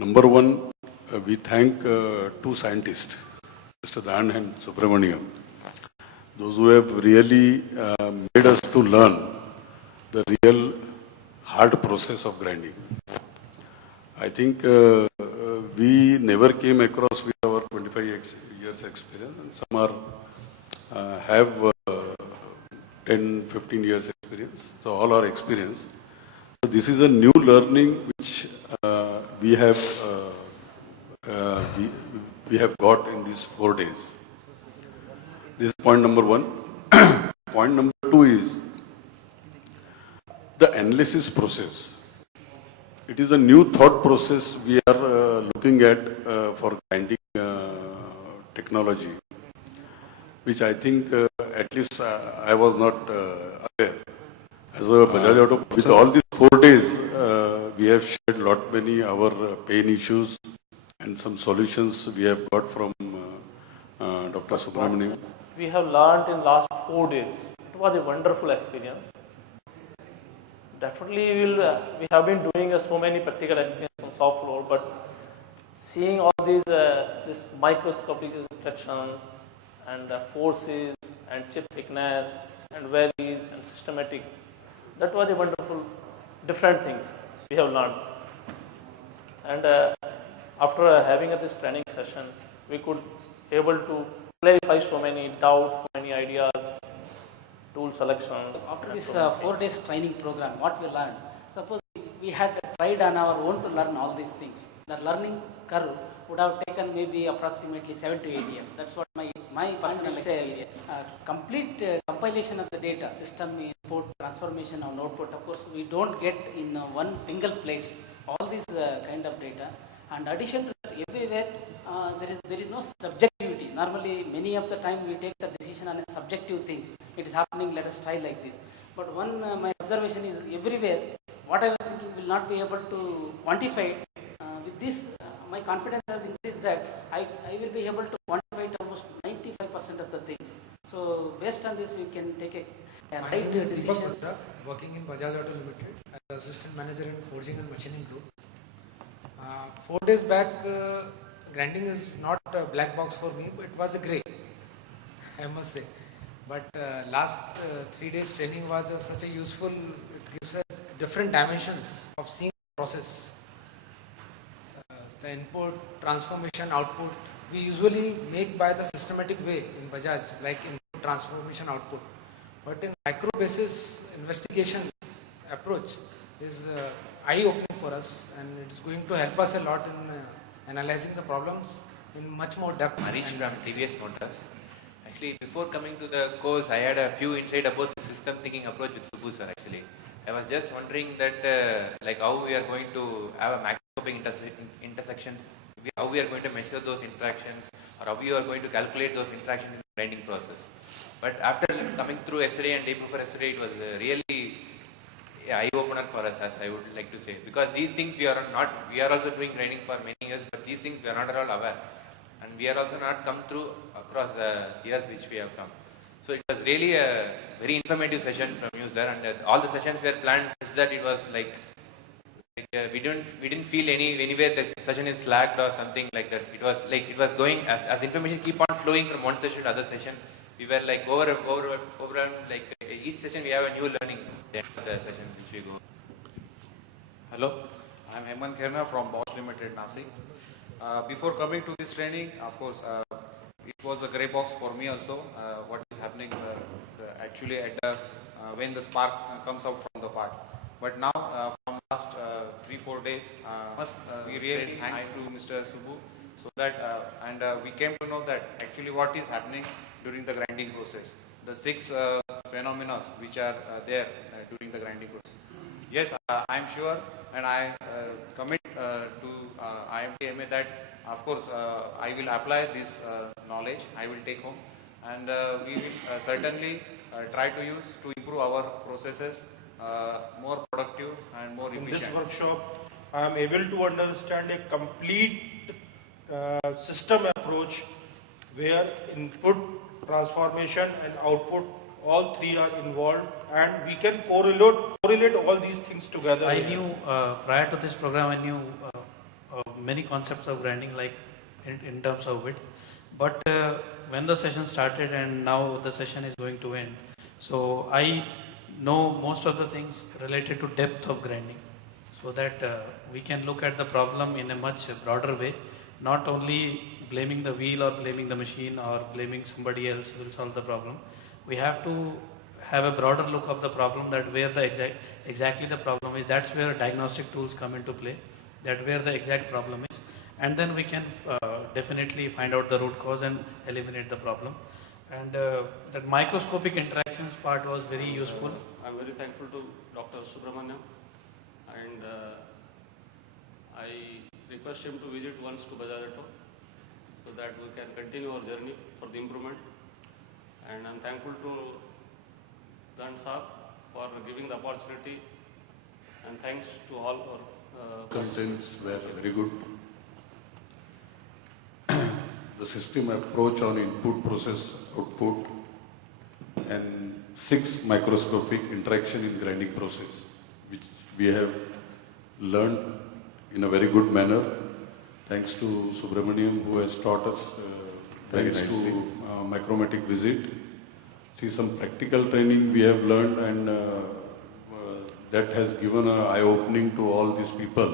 Number one, we thank two scientists, Mr. Dan and Subramanian, those who have really made us to learn the real hard process of grinding. I think we never came across with our 25 years experience, and some are have 10, 15 years experience. So all our experience. So this is a new learning which we have got in these 4 days. This is point number one. Point number two is the analysis process. It is a new thought process we are looking at for grinding technology, which I think at least I was not aware. As a Bajaj Auto, with all these 4 days, we have shared many our pain issues and some solutions we have got from Dr. Subramanian. We have learned in last 4 days. It was a wonderful experience. Definitely, we have been doing so many practical experience on shop floor, but seeing all these this microscopic instructions and forces and chip thickness and values and systematic, that was a wonderful, different things we have learned. And after having this training session, we could able to clarify so many doubts, so many ideas, tool selections. After this 4 days training program, what we learned, suppose we had tried on our own to learn all these things, the learning curve would have taken maybe approximately 7 to 8 years. That's what my personal experience. Complete compilation of the data, system input, transformation and output, of course, we don't get in one single place all these kind of data. And addition to that, everywhere there is no subjectivity. Normally, many of the time we take the decision on a subjective things. It is happening, let us try like this. But my observation is everywhere, what I was thinking will not be able to quantify. With this, my confidence has increased that I will be able to quantify almost 95% of the things. So, based on this, we can take a right decision. Working in Bajaj Auto Limited as assistant manager in forging and machining group. 4 days back, grinding is not a black box for me, but it was a grey, I must say. But last 3 days training was such a useful, it gives a different dimensions of seeing the process. The input, transformation, output, we usually make by the systematic way in Bajaj, like input, transformation, output. But in micro basis investigation approach is eye-opening for us, and it's going to help us a lot in analyzing the problems in much more depth. Harish from TVS Motors. Actually, before coming to the course, I had a few insight about the system thinking approach with Subbu sir. Actually, I was just wondering that like how we are going to have a macroscopic intersections, how we are going to measure those interactions, or how we are going to calculate those interactions in the grinding process. But after coming through yesterday and day before yesterday, it was really eye-opener for us, as I would like to say, because these things we are also doing training for many years, but these things we are not at all aware, and we are also not come through across the years which we have come. So it was really a very informative session from you, sir, and all the sessions were planned such that it was like we didn't feel anywhere the session is slacked or something like that. It was like it was going as information keep on flowing from one session to other session. We were like over like each session we have a new learning at the end of the session which we go. Hello, I am Hemant Kherna from Bosch Limited, Nasik. Before coming to this training, of course, it was a grey box for me also. What is happening actually at when the spark comes out from the part. But now, from last 3-4 days, must we really thanks to Mr. Subbu, so that and we came to know that actually what is happening during the grinding process. The 6 phenomena which are there during the grinding process. Yes, I am sure, and I commit to IMTMA that, of course, I will apply this knowledge. I will take home, and we will certainly try to use to improve our processes, more productive and more efficient. In this workshop, I am able to understand a complete system approach where input, transformation and output, all three are involved, and we can correlate all these things together. I knew prior to this program, I knew many concepts of grinding, like in terms of width. But when the session started and now the session is going to end, so I know most of the things related to depth of grinding, so that we can look at the problem in a much broader way, not only blaming the wheel or blaming the machine or blaming somebody else will solve the problem. We have to have a broader look of the problem, that where the exactly the problem is. That's where diagnostic tools come into play, that where the exact problem is, and then we can definitely find out the root cause and eliminate the problem. And that microscopic interactions part was very useful. I'm very thankful to Dr. Subramanian, and I request him to visit once to Bajaj Auto so that we can continue our journey for the improvement. And I'm thankful to Dan Saab for giving the opportunity, and thanks to all our Contents were very good. The system approach on input, process, output, and 6 microscopic interaction in grinding process, which we have learned in a very good manner. Thanks to Subramanian, who has taught us Very thanks nicely. to micromatic visit. See, some practical training we have learned, and that has given an eye-opening to all these people.